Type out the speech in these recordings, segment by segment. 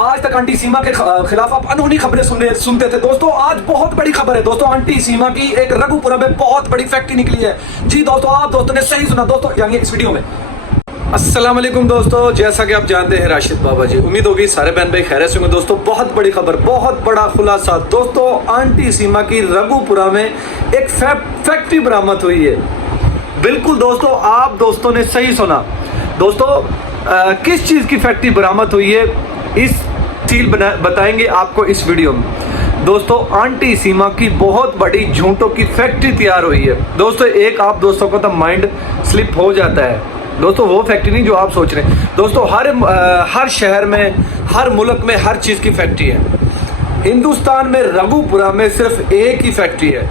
आज तक आंटी सीमा के खिलाफ आप अनहोनी खबरें सुनते थे दोस्तों। आज बहुत बड़ी खबर है दोस्तों, आंटी सीमा की एक रघुपुरा में बहुत बड़ी फैक्ट्री निकली है। जी दोस्तों, आप दोस्तों ने सही सुना दोस्तों, यानी इस वीडियो में। अस्सलाम वालेकुम दोस्तों, जैसा कि आप जानते हैं राशिद बाबा जी, उम्मीद होगी सारे बहन भाई खैरियत से होंगे दोस्तों। बहुत बड़ी खबर, बहुत बड़ा खुलासा दोस्तों, आंटी सीमा की रघुपुरा में एक फैक्ट्री बरामद हुई है। बिल्कुल दोस्तों, आप दोस्तों ने सही सुना दोस्तों। किस चीज की फैक्ट्री बरामद हुई है इस चीज बताएंगे आपको इस वीडियो में दोस्तों। आंटी सीमा की बहुत बड़ी झूठों की फैक्ट्री तैयार हुई है दोस्तों। एक आप दोस्तों को तो माइंड स्लिप हो जाता है दोस्तों, वो फैक्ट्री नहीं जो आप सोच रहे हैं दोस्तों। हर शहर में, हर मुल्क में हर चीज की फैक्ट्री है। हिंदुस्तान में रघुपुरा में सिर्फ एक ही फैक्ट्री है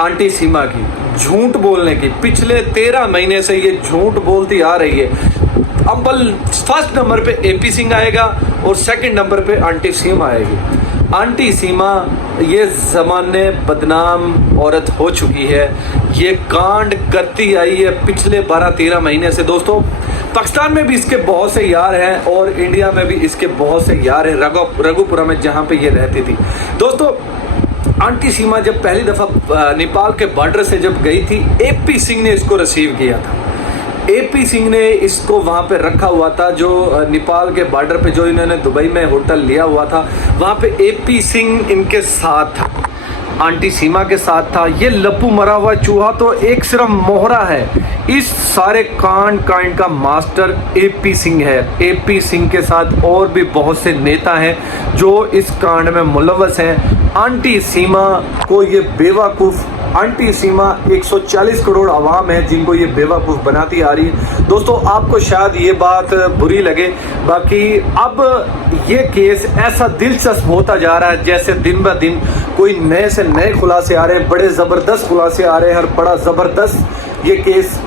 आंटी सीमा की, झूठ बोलने की। पिछले 13 महीने से ये झूठ बोलती आ रही है। फर्स्ट नंबर पे एपी सिंह आएगा और सेकंड नंबर पे आंटी सीमा आएगी। आंटी सीमा ये ज़माने बदनाम औरत हो चुकी है। ये कांड करती आई है पिछले 12-13 महीने से दोस्तों। पाकिस्तान में भी इसके बहुत से यार हैं और इंडिया में भी इसके बहुत से यार हैं, रघुपुरा में जहाँ पे ये रहती थी दोस्तों। आंटी सीमा जब पहली दफ़ा नेपाल के बॉर्डर से जब गई थी, एपी सिंह ने इसको रिसीव किया था। एपी सिंह ने इसको वहाँ पे रखा हुआ था, जो नेपाल के बॉर्डर पे जो इन्होंने दुबई में होटल लिया हुआ था, वहाँ पे एपी सिंह इनके साथ था, आंटी सीमा के साथ था। ये लप्पू मरा हुआ चूहा तो एक सिर्फ मोहरा है। इस सारे कांड का मास्टर एपी सिंह है। एपी सिंह के साथ और भी बहुत से नेता हैं जो इस कांड में मुलव्वस हैं। आंटी सीमा को ये बेवकूफ़, आंटी सीमा 140 करोड़ आवाम है जिनको ये बेवकूफ़ बनाती आ रही है दोस्तों। आपको शायद ये बात बुरी लगे, बाकी अब ये केस ऐसा दिलचस्प होता जा रहा है जैसे दिन ब दिन कोई नए से नए खुलासे आ रहे हैं, बड़े ज़बरदस्त खुलासे आ रहे हैं। और बड़ा ज़बरदस्त ये केस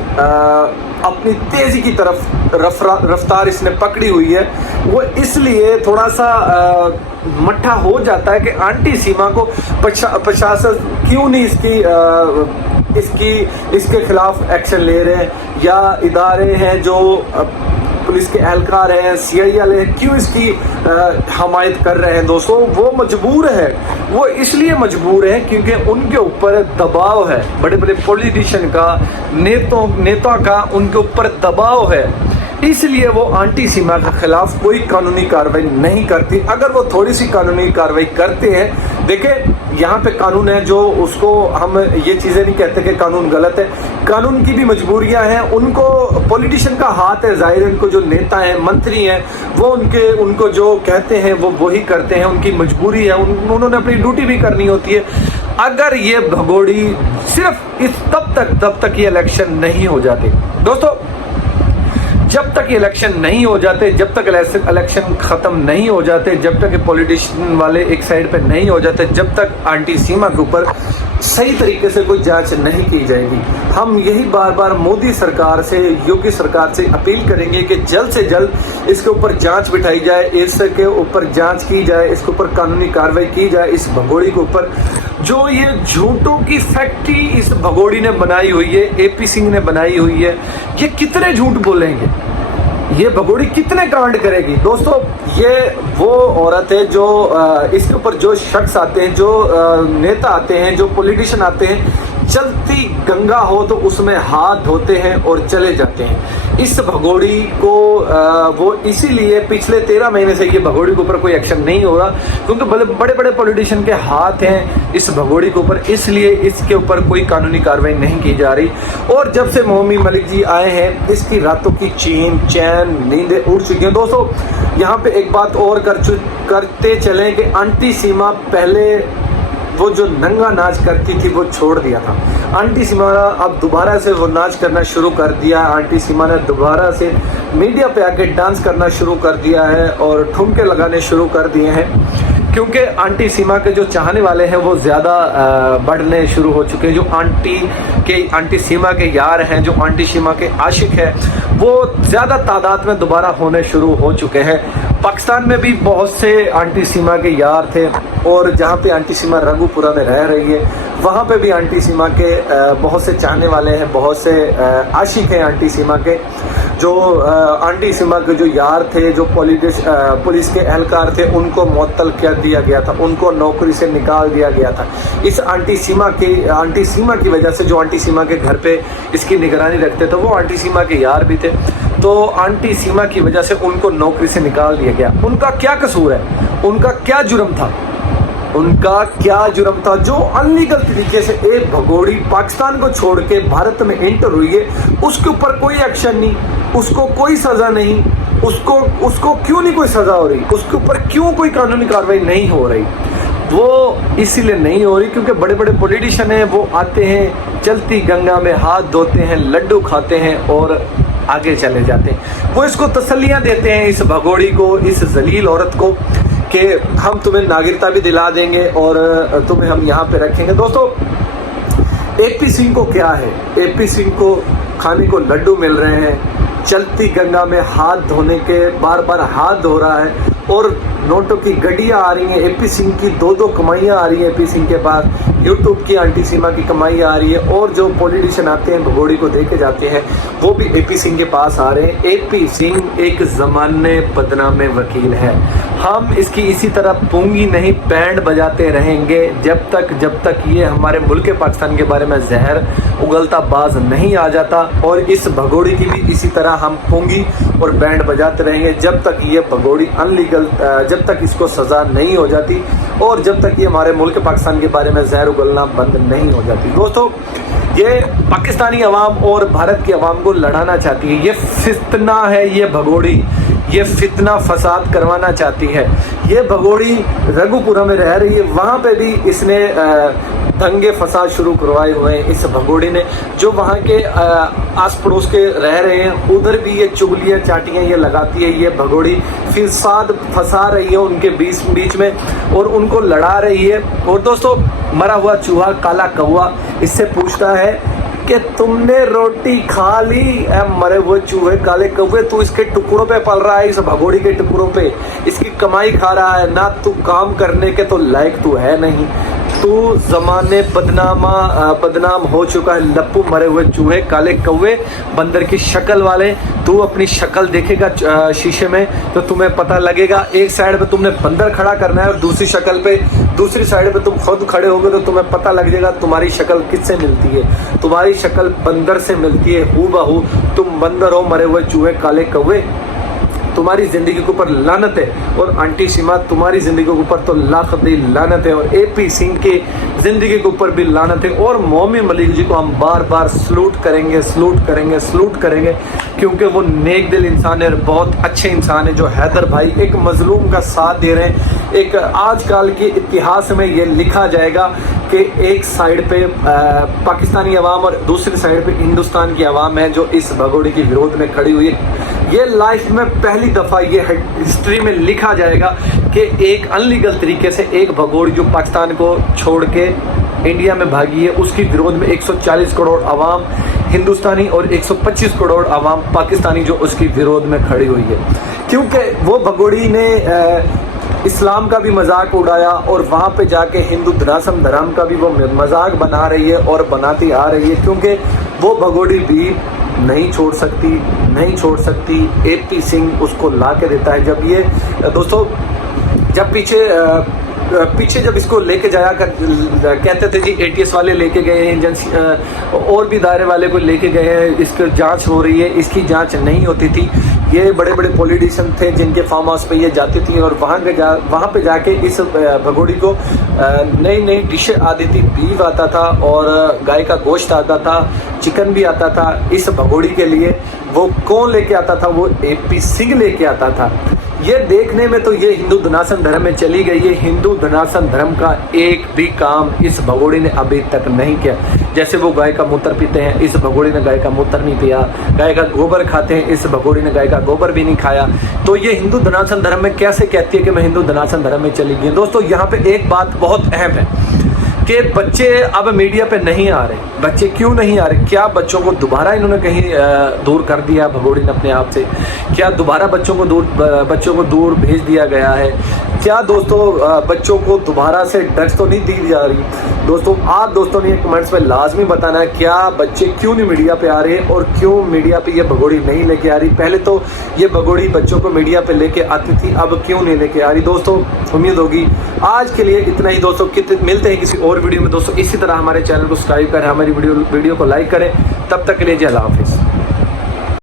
अपनी तेज़ी की तरफ रफ्तार इसने पकड़ी हुई है। वो इसलिए थोड़ा सा मट्ठा हो जाता है कि आंटी सीमा को प्रशासन क्यों नहीं इसके खिलाफ एक्शन ले रहे हैं, या इदारे हैं जो पुलिस के एहलकार हैं, CI वाले हैं, क्यों इसकी हमायत कर रहे हैं दोस्तों। वो मजबूर है, वो इसलिए मजबूर है क्योंकि उनके ऊपर दबाव है, बड़े बड़े पॉलिटिशियन का, नेता का उनके ऊपर दबाव है। इसलिए वो आंटी सीमा के खिलाफ कोई कानूनी कार्रवाई नहीं करती। अगर वो थोड़ी सी कानूनी कार्रवाई करते हैं, देखें यहाँ पे कानून है जो उसको, हम ये चीज़ें नहीं कहते कि कानून गलत है, कानून की भी मजबूरियाँ हैं। उनको पॉलिटिशियन का हाथ है, जाहिर है उनको जो नेता हैं, मंत्री हैं, वो उनको जो कहते हैं वो वही करते हैं, उनकी मजबूरी है, उन्होंने अपनी ड्यूटी भी करनी होती है। अगर ये भगोड़ी सिर्फ तब तक ये इलेक्शन नहीं हो जाते दोस्तों, जब तक इलेक्शन नहीं हो जाते, जब तक इलेक्शन खत्म नहीं हो जाते, जब तक पॉलिटिशियन वाले एक साइड पे नहीं हो जाते, जब तक आंटी सीमा के ऊपर सही तरीके से कोई जांच नहीं की जाएगी, हम यही बार बार मोदी सरकार से, योगी सरकार से अपील करेंगे कि जल्द से जल्द इसके ऊपर जांच बिठाई जाए, इसके ऊपर जांच की जाए, इसके ऊपर कानूनी कार्रवाई की जाए। इस भगोड़ी के ऊपर जो ये झूठों की फैक्ट्री इस भगोड़ी ने बनाई हुई है, एपी सिंह ने बनाई हुई है, ये कितने झूठ बोलेंगे, ये भगोड़ी कितने कांड करेगी दोस्तों। ये वो औरत है जो इसके ऊपर जो शख्स आते हैं, जो नेता आते हैं, जो पॉलिटिशियन आते हैं, चलती गंगा हो तो उसमें हाथ धोते हैं और चले जाते हैं। इस भगोड़ी को वो इसीलिए पिछले 13 महीने से ये भगोड़ी के ऊपर कोई एक्शन नहीं हो रहा, क्योंकि बड़े बड़े पॉलिटिशियन के हाथ हैं इस भगोड़ी के ऊपर, इसलिए इसके ऊपर कोई कानूनी कार्रवाई नहीं की जा रही। और जब से मोमी मलिक जी आए हैं, इसकी रातों की चैन नींदें उड़ चुकी हैं दोस्तों। यहाँ पे एक बात और करते चलें कि आंटी सीमा पहले वो जो नंगा नाच करती थी वो छोड़ दिया था। आंटी सीमा अब दोबारा से वो नाच करना शुरू कर दिया। आंटी सीमा ने दोबारा से मीडिया पे आके डांस करना शुरू कर दिया है और ठुमके लगाने शुरू कर दिए हैं, क्योंकि आंटी सीमा के जो चाहने वाले हैं वो ज़्यादा बढ़ने शुरू हो चुके हैं। जो आंटी सीमा के यार हैं, जो आंटी सीमा के आशिक हैं, वो ज़्यादा तादाद में दोबारा होने शुरू हो चुके हैं। पाकिस्तान में भी बहुत से आंटी सीमा के यार थे, और जहाँ पे आंटी सीमा रघुपुरा में रह रही है वहाँ पे भी आंटी सीमा के बहुत से चाहने वाले हैं, बहुत से आशिक हैं आंटी सीमा के, जो आंटी सीमा के जो यार थे, जो पुलिस के एहलकार थे, उनको मुअत्तल कर दिया गया था, उनको नौकरी से निकाल दिया गया था। इस आंटी सीमा की वजह से, जो आंटी सीमा के घर पे इसकी निगरानी रखते थे, वो आंटी सीमा के यार भी थे, तो आंटी सीमा की वजह से उनको नौकरी से निकाल दिया गया। उनका क्या कसूर है, उनका क्या जुर्म था, उनका क्या जुर्म था जो अनलीगल तरीके से एक भगोड़ी पाकिस्तान को छोड़ के भारत में एंटर हुई है, उसके ऊपर कोई एक्शन नहीं, उसको कोई सजा नहीं, उसको क्यों नहीं कोई सजा हो रही, उसके ऊपर क्यों कोई कानूनी कार्रवाई नहीं हो रही? वो इसीलिए नहीं हो रही क्योंकि बड़े बड़े पॉलिटिशियन हैं, वो आते हैं, चलती गंगा में हाथ धोते हैं, लड्डू खाते हैं और आगे चले जाते हैं। वो इसको तसल्लियां देते हैं, इस भगोड़ी को, इस जलील औरत को, कि हम तुम्हें नागरिकता भी दिला देंगे और तुम्हें हम यहाँ पे रखेंगे। दोस्तों, एपी सिंह को क्या है? एपी सिंह को खाने को लड्डू मिल रहे हैं, चलती गंगा में हाथ धोने के बार बार हाथ धो रहा है और नोटों की गड्डियाँ आ रही हैं। एपी सिंह की दो कमाइयाँ आ रही हैं एपी सिंह के पास, यूट्यूब की आंटी सीमा की कमाई आ रही है, और जो पॉलिटिशियन आते हैं भगोड़ी को देके जाते हैं वो भी एपी सिंह के पास आ रहे हैं। एपी सिंह एक ज़माने बदनामे वकील है। हम इसकी इसी तरह पूंगी नहीं बैंड बजाते रहेंगे जब तक ये हमारे मुल्क पाकिस्तान के बारे में जहर उगलता बाज नहीं आ जाता, और इस भगोड़ी की भी इसी तरह हम पूंगी और बैंड बजाते रहेंगे जब तक ये भगोड़ी अनलीगल, जब तक इसको सज़ा नहीं हो जाती और जब तक ये हमारे मुल्क पाकिस्तान के बारे में जहर उगलना बंद नहीं हो जाती। दोस्तों, ये पाकिस्तानी अवाम और भारत की अवाम को लड़ाना चाहती है, ये फितना है, ये भगोड़ी, ये फितना फसाद करवाना चाहती है। ये भगोड़ी रघुपुरा में रह रही है, वहाँ पे भी इसने दंगे फसाद शुरू करवाए हुए हैं इस भगोड़ी ने। जो वहाँ के आस पड़ोस के रह रहे हैं उधर भी ये चुगलियाँ चाटियाँ ये लगाती है, ये भगोड़ी फिसाद फंसा रही है उनके बीच में और उनको लड़ा रही है। और दोस्तों, मरा हुआ चूहा काला कौवा इससे पूछता है कि तुमने रोटी खा ली? मरे हुए चूहे काले कौवे, तू इसके टुकड़ों पे पल रहा है, इस भगोड़ी के टुकड़ों पे इसकी कमाई खा रहा है ना, तू काम करने के तो लायक तू है नहीं, तू जमाने बदनाम हो चुका है। लप्पू मरे हुए चूहे काले कौवे बंदर की शक्ल वाले, तू अपनी शक्ल देखेगा शीशे में तो तुम्हें पता लगेगा। एक साइड पे तुमने बंदर खड़ा करना है और दूसरी साइड पे तुम खुद खड़े होगे तो तुम्हें पता लग जाएगा तुम्हारी शक्ल किससे मिलती है। तुम्हारी शक्ल बंदर से मिलती है हूबहू। तुम बंदर हो, मरे हुए चूहे काले कौवे, तुम्हारी जिंदगी के ऊपर लानत है। और आंटी सीमा, तुम्हारी जिंदगी के ऊपर तो लाखती लानत है, और एपी सिंह की जिंदगी के ऊपर भी लानत है। और मोमिन मलिक जी को हम बार बार सलूट करेंगे क्योंकि वो नेक दिल इंसान है, बहुत अच्छे इंसान है। जो हैदर भाई एक मजलूम का साथ दे रहे हैं। एक आजकल के इतिहास में ये लिखा जाएगा कि एक साइड पे पाकिस्तानी अवाम और दूसरी साइड पे हिंदुस्तान की अवाम है जो इस भगोड़ी के विरोध में खड़ी हुई है। ये लाइफ में पहली दफ़ा ये हिस्ट्री में लिखा जाएगा कि एक अनलीगल तरीके से एक भगोड़ी जो पाकिस्तान को छोड़ के इंडिया में भागी है, उसकी विरोध में 140 करोड़ अवाम हिंदुस्तानी और 125 करोड़ अवाम पाकिस्तानी जो उसकी विरोध में खड़ी हुई है। क्योंकि वो भगोड़ी ने इस्लाम का भी मजाक उड़ाया और वहाँ पे जाके हिंदू धनासम धर्म का भी वो मजाक बना रही है और बनाती आ रही है, क्योंकि वो भगोड़ी भी नहीं छोड़ सकती। एपी सिंह उसको ला के देता है। जब ये दोस्तों, जब पीछे जब इसको लेके जाया कर कहते थे जी एटीएस वाले लेके गए हैं, एजेंसी और भी दायरे वाले को लेके गए हैं, इसकी जांच हो रही है, इसकी जांच नहीं होती थी। ये बड़े बड़े पॉलिटिशियन थे जिनके फार्म हाउस पे ये जाती थी और वहाँ पे जाके इस भगोड़ी को नई डिशें आती थी। बीफ आता था और गाय का गोश्त आता था, चिकन भी आता था। इस भगोड़ी के लिए वो कौन लेके आता था? वो एपी सिंह लेके आता था। ये देखने में तो ये हिंदू धनासन धर्म में चली गई है। हिंदू धनासन धर्म का एक भी काम इस भगोड़ी ने अभी तक नहीं किया। जैसे वो गाय का मूत्र पीते हैं, इस भगोड़ी ने गाय का मूत्र नहीं पिया। गाय का गोबर खाते हैं, इस भगोड़ी ने गाय का गोबर भी नहीं खाया। तो ये हिंदू धनासन धर्म में कैसे कहती है कि मैं हिंदू धनासन धर्म में चली गई? दोस्तों, यहाँ पे एक बात बहुत अहम है कि बच्चे अब मीडिया पे नहीं आ रहे। बच्चे क्यों नहीं आ रहे? क्या बच्चों को दोबारा इन्होंने कहीं दूर कर दिया भगोड़ी ने अपने आप से? क्या दोबारा बच्चों को दूर भेज दिया गया है? क्या दोस्तों बच्चों को दोबारा से ड्रग्स तो नहीं दी जा रही? दोस्तों आप दोस्तों ने कमेंट्स में लाजमी बताना है क्या बच्चे क्यों नहीं मीडिया पे आ रहे और क्यों मीडिया पे ये भगोड़ी नहीं लेके आ रही। पहले तो ये भगोड़ी बच्चों को मीडिया पे लेके आती थी, अब क्यों नहीं लेके आ रही? दोस्तों उम्मीद होगी आज के लिए इतना ही दोस्तों। मिलते हैं किसी और वीडियो में दोस्तों। इसी तरह हमारे चैनल को सब्सक्राइब करें, हमारी वीडियो को लाइक करें। तब तक के लिए जय अल्लाह हाफिज़।